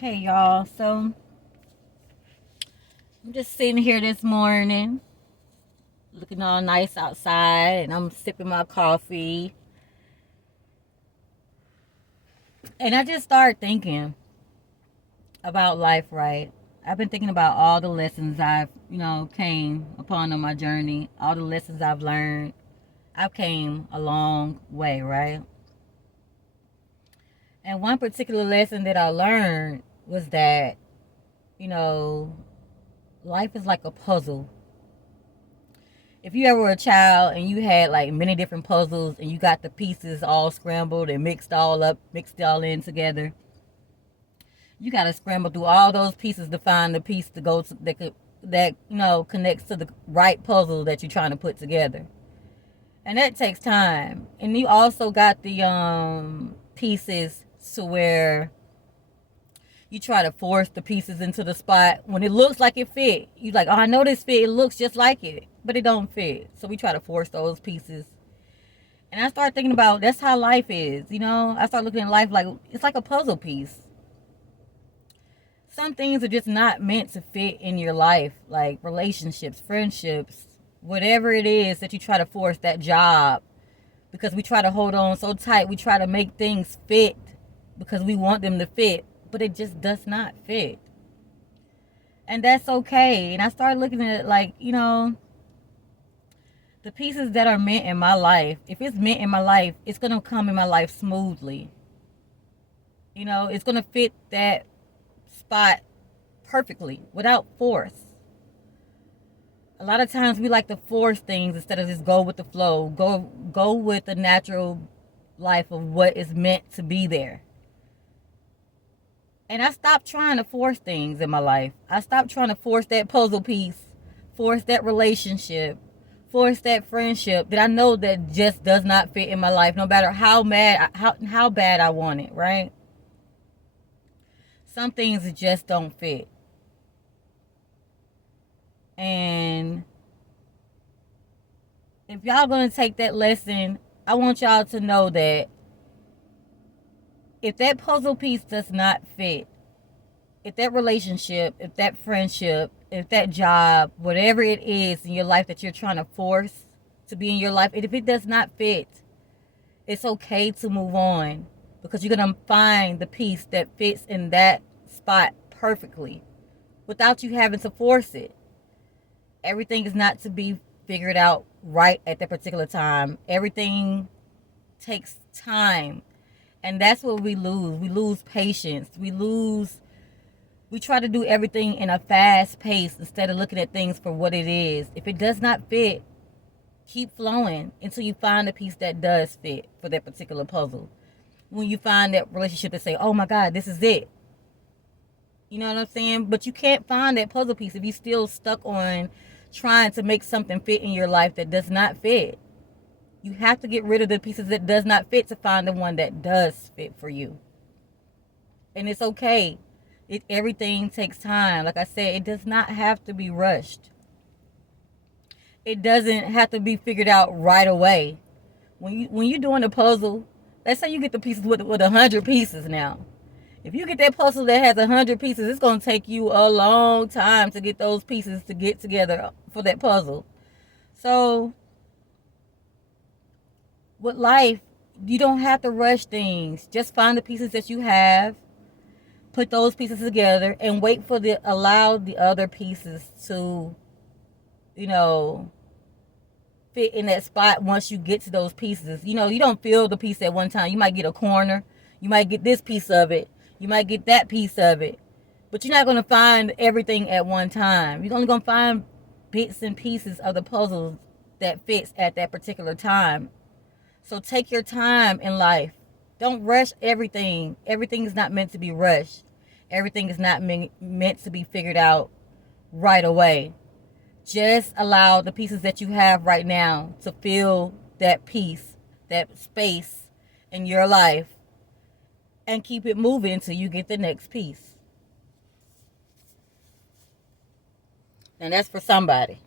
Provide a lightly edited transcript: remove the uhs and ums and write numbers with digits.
Hey y'all, so I'm just sitting here this morning looking all nice outside and I'm sipping my coffee and I just started thinking about life, right? I've been thinking about all the lessons I've came upon on my journey, all the lessons I've learned. I've came a long way, right? And one particular lesson that I learned was that, you know, life is like a puzzle. If you ever were a child and you had like many different puzzles and you got the pieces all scrambled and mixed it all in together, you got to scramble through all those pieces to find the piece to go to that connects to the right puzzle that you're trying to put together. And that takes time. And you also got the pieces to where you try to force the pieces into the spot when it looks like it fit. You like, oh, I know this fit. It looks just like it, but it don't fit. So we try to force those pieces. And I start thinking about that's how life is. I start looking at life like it's like a puzzle piece. Some things are just not meant to fit in your life, like relationships, friendships, whatever it is that you try to force, that job, because we try to hold on so tight. We try to make things fit because we want them to fit, but it just does not fit. And that's okay. And I started looking at it like, the pieces that are meant in my life, if it's meant in my life, it's going to come in my life smoothly. It's going to fit that spot perfectly without force. A lot of times we like to force things instead of just go with the flow. Go with the natural life of what is meant to be there. And I stopped trying to force things in my life. I stopped trying to force that puzzle piece, force that relationship, force that friendship that I know that just does not fit in my life, no matter how bad I want it, right? Some things just don't fit. And if y'all gonna take that lesson, I want y'all to know that if that puzzle piece does not fit, if that relationship, if that friendship, if that job, whatever it is in your life that you're trying to force to be in your life, if it does not fit, it's okay to move on, because you're going to find the piece that fits in that spot perfectly without you having to force it. Everything is not to be figured out right at that particular time. Everything takes time. And that's what we lose. We lose patience. We try to do everything in a fast pace instead of looking at things for what it is. If it does not fit, keep flowing until you find a piece that does fit for that particular puzzle. When you find that relationship that say, oh my God, this is it. You know what I'm saying? But you can't find that puzzle piece if you're still stuck on trying to make something fit in your life that does not fit. You have to get rid of the pieces that does not fit to find the one that does fit for you. And it's okay. Everything takes time. Like I said, it does not have to be rushed. It doesn't have to be figured out right away. When you're doing a puzzle, let's say you get the pieces with 100 pieces now. If you get that puzzle that has 100 pieces, it's going to take you a long time to get those pieces to get together for that puzzle. So with life, you don't have to rush things. Just find the pieces that you have, put those pieces together, and wait for allow the other pieces to, fit in that spot. Once you get to those pieces, you don't feel the piece at one time. You might get a corner, you might get this piece of it, you might get that piece of it, but you're not going to find everything at one time. You're only going to find bits and pieces of the puzzles that fits at that particular time. So take your time in life. Don't rush everything. Everything is not meant to be rushed. Everything is not meant to be figured out right away. Just allow the pieces that you have right now to fill that piece, that space in your life, and keep it moving until you get the next piece. And that's for somebody.